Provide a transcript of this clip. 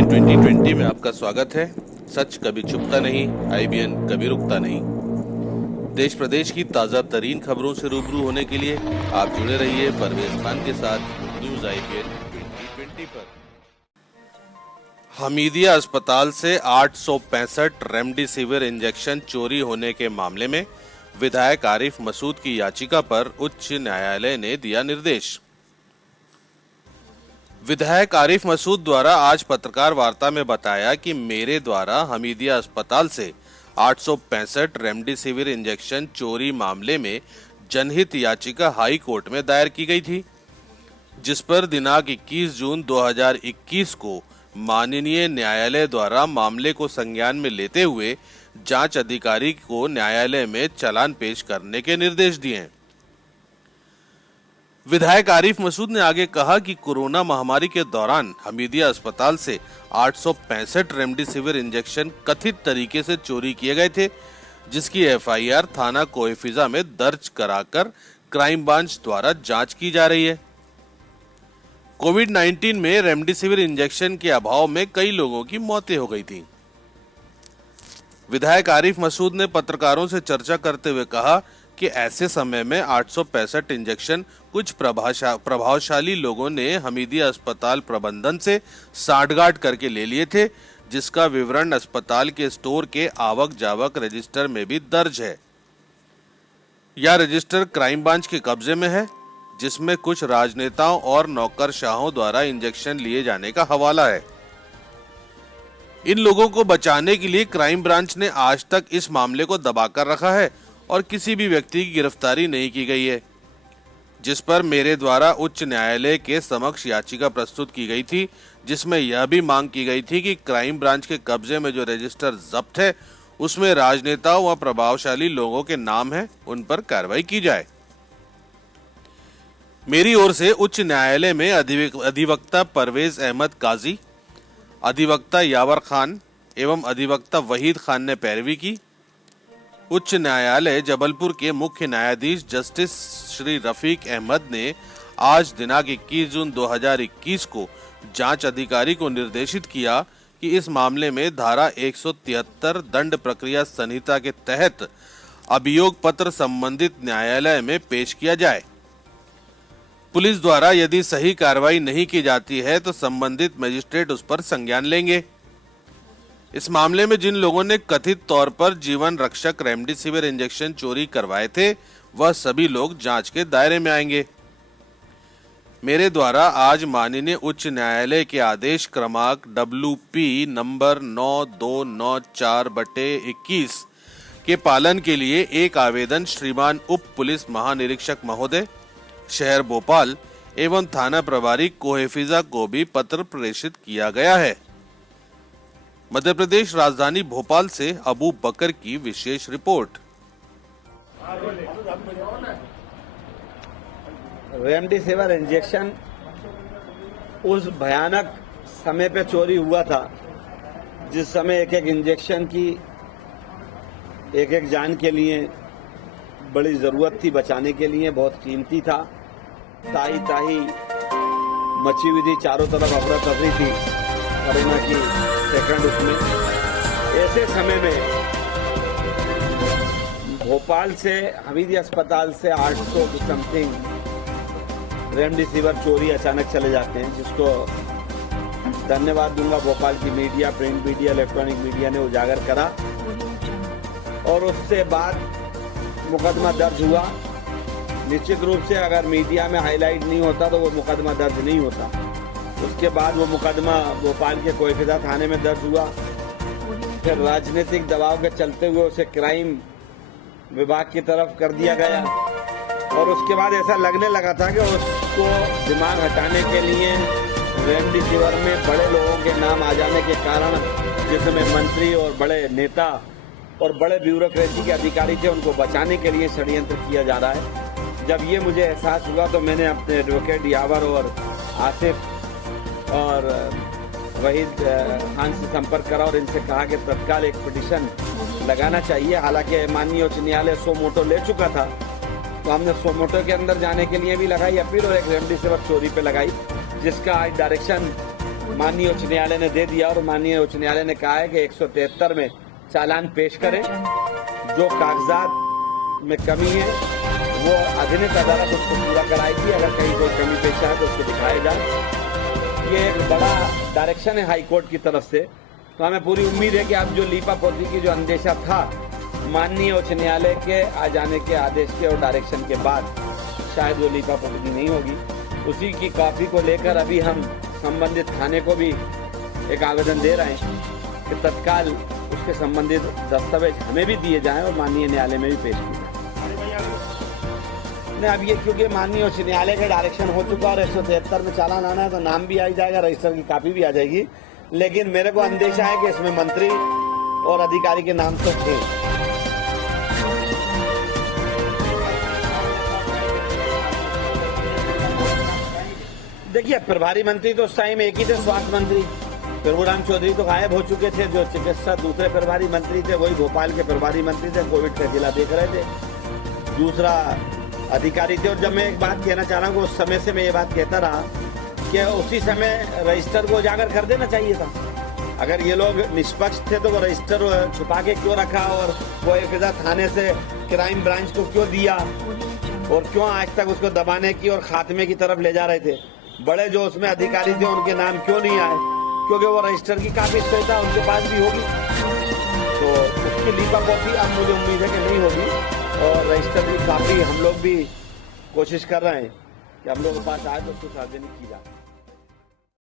IBN 2020 में आपका स्वागत है। सच कभी छुपता नहीं, आईबीएन कभी रुकता नहीं। देश प्रदेश की ताजा तरीन खबरों से रूबरू होने के लिए आप जुड़े रहिए परवेज खान के साथ न्यूज आईबीएन 2020 पर। हमीदिया अस्पताल से 865 रेमडेसिविर इंजेक्शन चोरी होने के मामले में विधायक आरिफ मसूद की याचिका पर उच्च न्यायालय ने दिया निर्देश। विधायक आरिफ मसूद द्वारा आज पत्रकार वार्ता में बताया कि मेरे द्वारा हमीदिया अस्पताल से 865 रेमडेसिविर इंजेक्शन चोरी मामले में जनहित याचिका हाई कोर्ट में दायर की गई थी, जिस पर दिनांक 21 जून 2021 को माननीय न्यायालय द्वारा मामले को संज्ञान में लेते हुए जांच अधिकारी को न्यायालय में चालान पेश करने के निर्देश दिए हैं। विधायक आरिफ मसूद ने आगे कहा कि कोरोना महामारी के दौरान हमीदिया अस्पताल से 865 रेमडेसिविर इंजेक्शन कथित तरीके से चोरी किए गए थे, जिसकी एफआईआर थाना कोएफिजा में दर्ज कराकर क्राइम ब्रांच द्वारा जांच की जा रही है। कोविड-19 में रेमडेसिविर इंजेक्शन के अभाव में कई लोगों की मौतें हो गई थी। विधायक आरिफ मसूद ने पत्रकारों से चर्चा करते हुए कहा कि ऐसे समय में 865 इंजेक्शन कुछ प्रभावशाली लोगों ने हमीदिया अस्पताल प्रबंधन से साठगांठ करके ले लिए थे, जिसका विवरण अस्पताल के स्टोर के आवक जावक रजिस्टर में भी दर्ज है। यह रजिस्टर क्राइम ब्रांच के कब्जे में है, जिसमें कुछ राजनेताओं और नौकरशाहों द्वारा इंजेक्शन लिए जाने का हवाला है। इन लोगों को बचाने के लिए क्राइम ब्रांच ने आज तक इस मामले को दबाकर रखा है और किसी भी व्यक्ति की गिरफ्तारी नहीं की गई है, जिस पर मेरे द्वारा उच्च न्यायालय के समक्ष याचिका प्रस्तुत की गई थी, जिसमें यह भी मांग की गई थी कि क्राइम ब्रांच के कब्जे में जो रजिस्टर जब्त है उसमें राजनेताओं व प्रभावशाली लोगों के नाम हैं, उन पर कार्रवाई की जाए। मेरी ओर से उच्च न्यायालय में अधिवक्ता परवेज अहमद काजी, अधिवक्ता यावर खान एवं अधिवक्ता वहीद खान ने पैरवी की। उच्च न्यायालय जबलपुर के मुख्य न्यायाधीश जस्टिस श्री रफीक अहमद ने आज दिनांक 21 जून 2021 को जांच अधिकारी को निर्देशित किया कि इस मामले में धारा 173 दंड प्रक्रिया संहिता के तहत अभियोग पत्र संबंधित न्यायालय में पेश किया जाए। पुलिस द्वारा यदि सही कार्रवाई नहीं की जाती है तो संबंधित मजिस्ट्रेट उस पर संज्ञान लेंगे। इस मामले में जिन लोगों ने कथित तौर पर जीवन रक्षक रेमडेसिविर इंजेक्शन चोरी करवाए थे, वह सभी लोग जांच के दायरे में आएंगे। मेरे द्वारा आज माननीय उच्च न्यायालय के आदेश क्रमांक WP नंबर 9294/21 के पालन के लिए एक आवेदन श्रीमान उप पुलिस महानिरीक्षक महोदय शहर भोपाल एवं थाना प्रभारी कोएफिजा को भी पत्र प्रेषित किया गया है। मध्य प्रदेश राजधानी भोपाल से अबू बकर की विशेष रिपोर्ट। रेमडेसिविर इंजेक्शन उस भयानक समय पे चोरी हुआ था जिस समय एक एक इंजेक्शन की एक एक जान के लिए बड़ी जरूरत थी, बचाने के लिए बहुत कीमती था। ताही ताही मची हुई थी, चारों तरफ अफरा तफरी थी कोरोना की सेकंड उसमें। ऐसे समय में भोपाल से हमीदिया अस्पताल से 800 समथिंग रेमडेसिविर चोरी अचानक चले जाते हैं, जिसको धन्यवाद दूंगा भोपाल की media, print media, electronic media ने उजागर करा और उससे बाद मुकदमा दर्ज हुआ। निश्चित रूप से अगर मीडिया में हाईलाइट नहीं होता तो वो मुकदमा दर्ज नहीं होता। उसके बाद वो मुकदमा भोपाल के कोएफिजा थाने में दर्ज हुआ। फिर राजनीतिक दबाव के चलते हुए उसे क्राइम विभाग की तरफ कर दिया गया और उसके बाद ऐसा लगने लगा था कि उसको दिमाग हटाने के लिए रेमडेसिविर में बड़े लोगों के नाम आ जाने के कारण, जिसमें मंत्री और बड़े नेता और बड़े ब्यूरोक्रेसी के अधिकारी थे, उनको बचाने के लिए षड्यंत्र किया जा रहा है। जब ये मुझे एहसास हुआ तो मैंने अपने एडवोकेट यावर और आसिफ और वहीद खान से संपर्क करा और इनसे कहा कि तत्काल एक पिटीशन लगाना चाहिए। हालांकि माननीय उच्च न्यायालय सो मोटो ले चुका था, तो हमने सो मोटो के अंदर जाने के लिए भी लगाई अपील और एक रेमडेसिविर चोरी पे लगाई, जिसका आज डायरेक्शन माननीय उच्च न्यायालय ने दे दिया और माननीय उच्च न्यायालय ने कहा है कि 173 में चालान पेश करें। जो कागजात में कमी है वो अधीनस्थ अदालत उसको पूरा कराएगी। अगर कहीं कोई कमी पेश आए तो उसको दिखाया जाए। ये एक बड़ा डायरेक्शन है हाई कोर्ट की तरफ से। तो हमें पूरी उम्मीद है कि अब जो लीपापोती की जो अंदेशा था माननीय उच्च न्यायालय के आ जाने के आदेश के और डायरेक्शन के बाद शायद वो लीपापोती नहीं होगी। उसी की कॉपी को लेकर अभी हम संबंधित थाने को भी एक आवेदन दे रहे हैं कि तत्काल उसके संबंधित दस्तावेज हमें भी दिए जाएं और माननीय न्यायालय में भी पेश किए जाएं। नहीं, अब ये क्योंकि माननीय उच्च न्यायालय का डायरेक्शन हो चुका और 173 में चालान आना है तो नाम भी आ जाएगा, रजिस्टर की कॉपी भी आ जाएगी। लेकिन मेरे को अंदेशा है कि इसमें मंत्री और अधिकारी के नाम तो थे। देखिए, प्रभारी मंत्री तो उस टाइम एक ही थे, स्वास्थ्य मंत्री। प्रभुराम चौधरी तो गायब हो चुके थे। जो चिकित्सा दूसरे प्रभारी मंत्री थे वही भोपाल के प्रभारी मंत्री थे, कोविड का जिला देख रहे थे। दूसरा अधिकारी थे। और जब मैं एक बात कहना चाह रहा हूँ, उस समय से मैं ये बात कहता रहा कि उसी समय रजिस्टर को उजागर कर देना चाहिए था। अगर ये लोग निष्पक्ष थे तो वो रजिस्टर छुपा के क्यों रखा और वो एक थाने से क्राइम ब्रांच को क्यों दिया और क्यों आज तक उसको दबाने की और खात्मे की तरफ ले जा रहे थे। बड़े जो उसमें अधिकारी थे उनके नाम क्यों नहीं आए? क्योंकि वो रजिस्टर की काफी सुविधा उनके पास भी होगी। तो उसकी लीपापोती अब मुझे उम्मीद है कि नहीं होगी और रजिस्टर की काफी हम लोग भी कोशिश कर रहे हैं कि हम लोग के पास आए तो उसको सार्वजनिक की जाए।